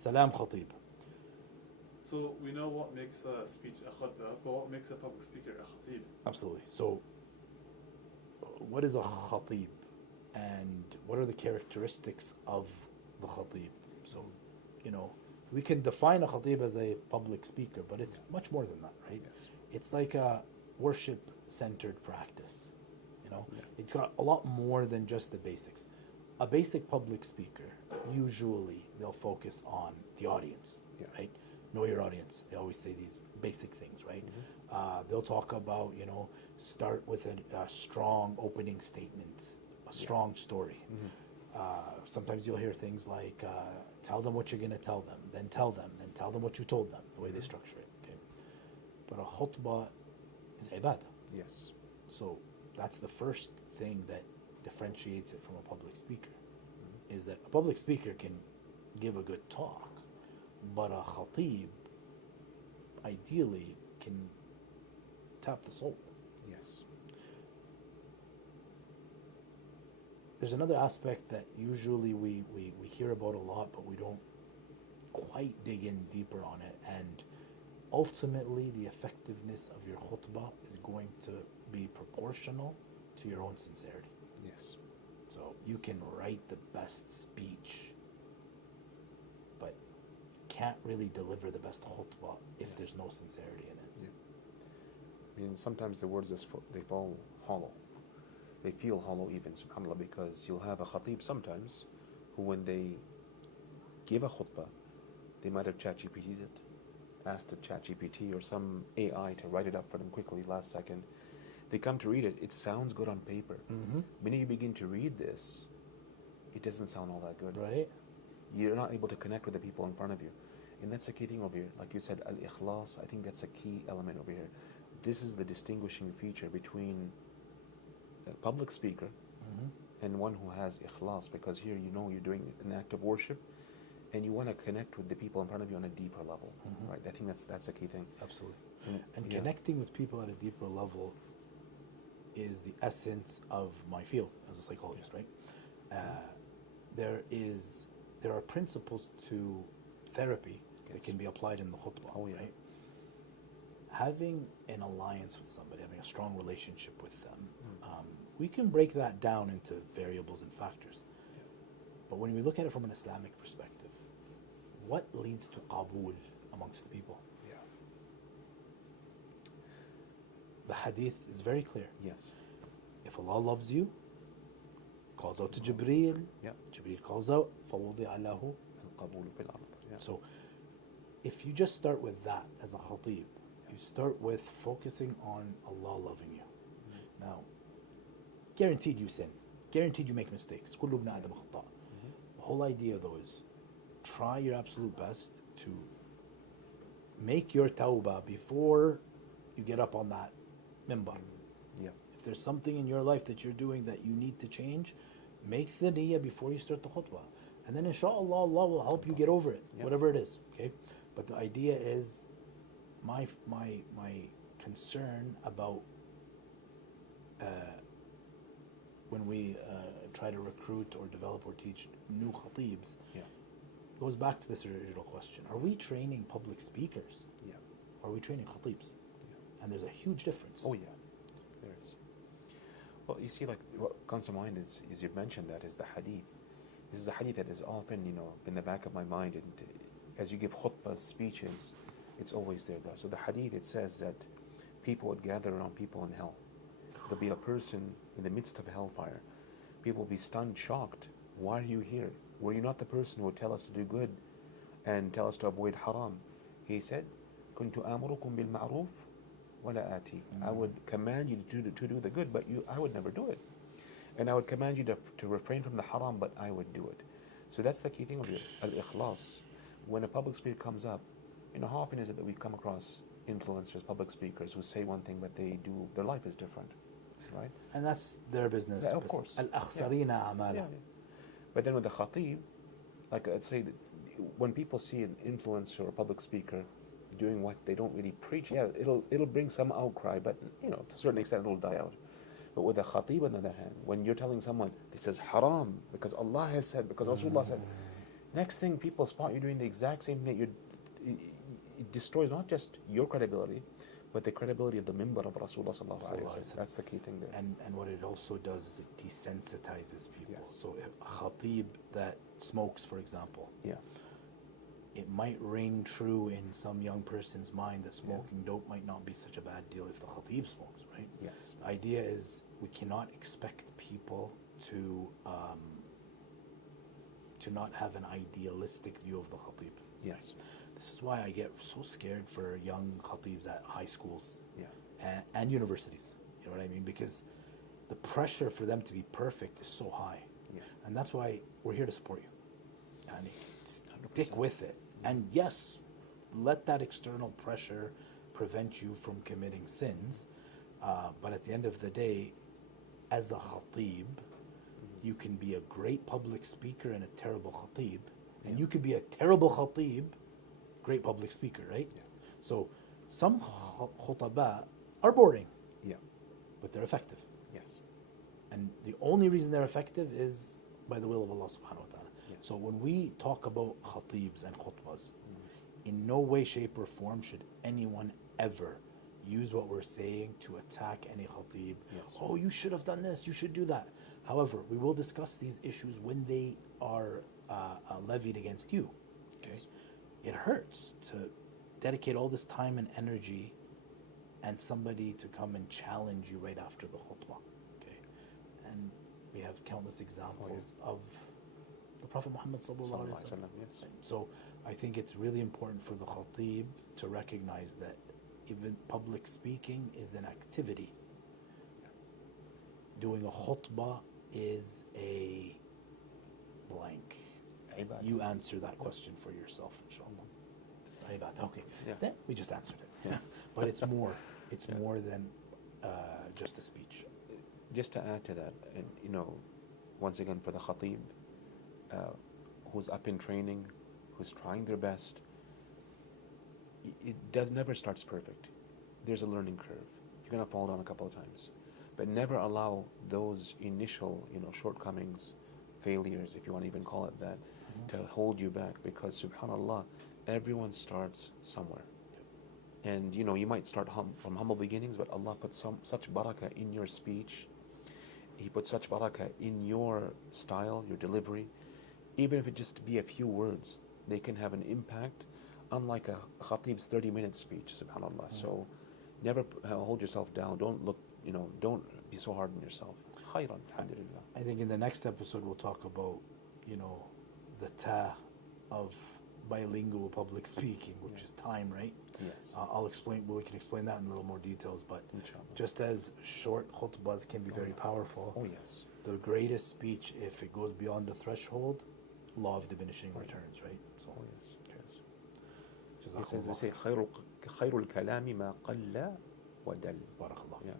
Salaam Khateeb. So we know what makes a speech a khutbah, but what makes a public speaker a khatib? Absolutely. So, what is a Khateeb, and what are the characteristics of the Khateeb? So, you know, we can define a Khateeb as a public speaker, but it's much more than that, right? Yes. It's like a worship-centered practice. You know, Yeah. it's got a lot more than just the basics. A basic public speaker, usually they'll focus on the audience, Yeah. right? Know your audience. They always say these basic things, right? They'll talk about, you know, start with a strong opening statement, a strong story. Sometimes you'll hear things like, tell them what you're going to tell them, then tell them what you told them, the way they structure it, okay? But a khutbah is ibadah. Yes. So that's the first thing that differentiates it from a public speaker, is that a public speaker can give a good talk, but a khatib ideally can tap the soul. Yes. There's another aspect that usually we hear about a lot, but we don't quite dig in deeper on it. And ultimately, the effectiveness of your khutbah is going to be proportional to your own sincerity. Yes. So you can write the best speech, but can't really deliver the best khutbah if Yes. there's no sincerity in it. I mean, sometimes the words they fall hollow. They feel hollow even, subhanAllah, because you'll have a khatib sometimes who, when they give a khutbah, they might have chat GPT'd it, asked a chat GPT or some AI to write it up for them quickly last second. They come to read it, it sounds good on paper. When you begin to read this, it doesn't sound all that good. Right? You're not able to connect with the people in front of you. And that's a key thing over here. Like you said, al-ikhlas, I think that's a key element over here. This is the distinguishing feature between a public speaker and one who has ikhlas, because here you know you're doing an act of worship and you want to connect with the people in front of you on a deeper level, right? I think that's a key thing. Absolutely. And And connecting with people at a deeper level is the essence of my field as a psychologist, right? There are principles to therapy that can be applied in the khutbah, Oh, yeah. right? Having an alliance with somebody, having a strong relationship with them, we can break that down into variables and factors. But when we look at it from an Islamic perspective, what leads to qabul amongst the people? Yeah. The hadith is very clear. Yes. If Allah loves you, calls out to Jibreel, Yeah. Jibreel calls out, فَوُضِعَ لَهُ. Al-qabul fil ard. Yeah. So if you just start with that as a khatib, you start with focusing on Allah loving you. Now, guaranteed you sin. Guaranteed you make mistakes. كُلُّ ابْنِ آدَمَ خَطَّاء. The whole idea though is try your absolute best to make your tawbah before you get up on that minbar. Yeah. If there's something in your life that you're doing that you need to change, make the niyyah before you start the khutbah. And then inshallah, Allah will help you get over it, Yeah. whatever it is. Okay? But the idea is my concern about when we try to recruit or develop or teach new khatibs Yeah. goes back to this original question. Are we training public speakers? Yeah. Or are we training khatibs? And there's a huge difference. Oh, yeah. There is. Well, you see, like, what comes to mind is you mentioned that, is the hadith. This is a hadith that is often, in the back of my mind. And as you give khutbah speeches, it's always there, bro. So the hadith, it says that people would gather around people in hell. There'll be a person in the midst of hellfire. People will be stunned, shocked. Why are you here? Were you not the person who would tell us to do good and tell us to avoid haram? He said, كنت آمركم بالمعروف ولا آتي. I would command you to do the good, but I would never do it. And I would command you to refrain from the haram, but I would do it. So that's the key thing of it, al-ikhlas. When a public speaker comes up, how often is it that we come across influencers, public speakers who say one thing, but their life is different, right? And that's their business. Yeah, of course. Al-akhsarina amala. Yeah. But then with the khatib, like I'd say, that when people see an influencer or a public speaker doing what they don't really preach, yeah, it'll bring some outcry, but to a certain extent it'll die out. But with the khatib, on the other hand, when you're telling someone this is haram because Allah has said, because Rasulullah said, Next thing, people spot you doing the exact same thing. It destroys not just your credibility, but the credibility of the mimbar of Rasulullah sallallahu alaihi wasallam. That's the key thing there. And what it also does is it desensitizes people. Yes. So if a khatib that smokes, for example, Yeah. it might ring true in some young person's mind that smoking dope might not be such a bad deal if the khatib smokes, right? Yes. The idea is we cannot expect people to not have an idealistic view of the khatib. Yes. This is why I get so scared for young khatibs at high schools Yeah. and universities. You know what I mean? Because the pressure for them to be perfect is so high. Yeah. And that's why we're here to support you. And stick 100%. with it. And yes, let that external pressure prevent you from committing sins. But at the end of the day, as a khatib, you can be a great public speaker and a terrible khatib. And you could be a terrible khatib, great public speaker, right? Yeah. So some khutaba are boring, Yeah. but they're effective. Yes. And the only reason they're effective is by the will of Allah subhanahu wa ta'ala. Yes. So when we talk about khatibs and khutbas, in no way, shape, or form should anyone ever use what we're saying to attack any khatib. Yes. Oh, you should have done this, you should do that. However, we will discuss these issues when they are levied against you. Okay? Yes. It hurts to dedicate all this time and energy and somebody to come and challenge you right after the khutbah. Okay? And we have countless examples of the Prophet Muhammad sallallahu alaihi wasallam. Yes. So I think it's really important for the khatib to recognize that even public speaking is an activity. Doing a khutbah is a blank. Ibadah. You answer that question for yourself, inshallah. Ibadah. Okay. Yeah. Then we just answered it. Yeah. But it's more. It's Yeah. more than just a speech. Just to add to that, and once again for the khatib, who's up in training, who's trying their best, it never starts perfect. There's a learning curve. You're gonna fall down a couple of times, but never allow those initial, shortcomings, failures, if you want to even call it that, to hold you back. Because subhanallah, everyone starts somewhere. And you might start from humble beginnings, but Allah put such barakah in your speech. He put such barakah in your style, your delivery. Even if it just be a few words, they can have an impact, unlike a khatib's 30-minute speech, subhanallah. So never hold yourself down. Don't look, don't be so hard on yourself. Khayran, alhamdulillah. I think in the next episode we'll talk about, the ta of bilingual public speaking, which is time, right? Yes. We can explain that in a little more details, but Inshallah. just as short khutbahs can be very powerful, Oh, yes. the greatest speech, if it goes beyond the threshold, law of diminishing returns, right? So, Oh, yes. Yes. Jazakallah. Yes, as they say, خير الكلام ما قل ودل. Barakallah. Yeah.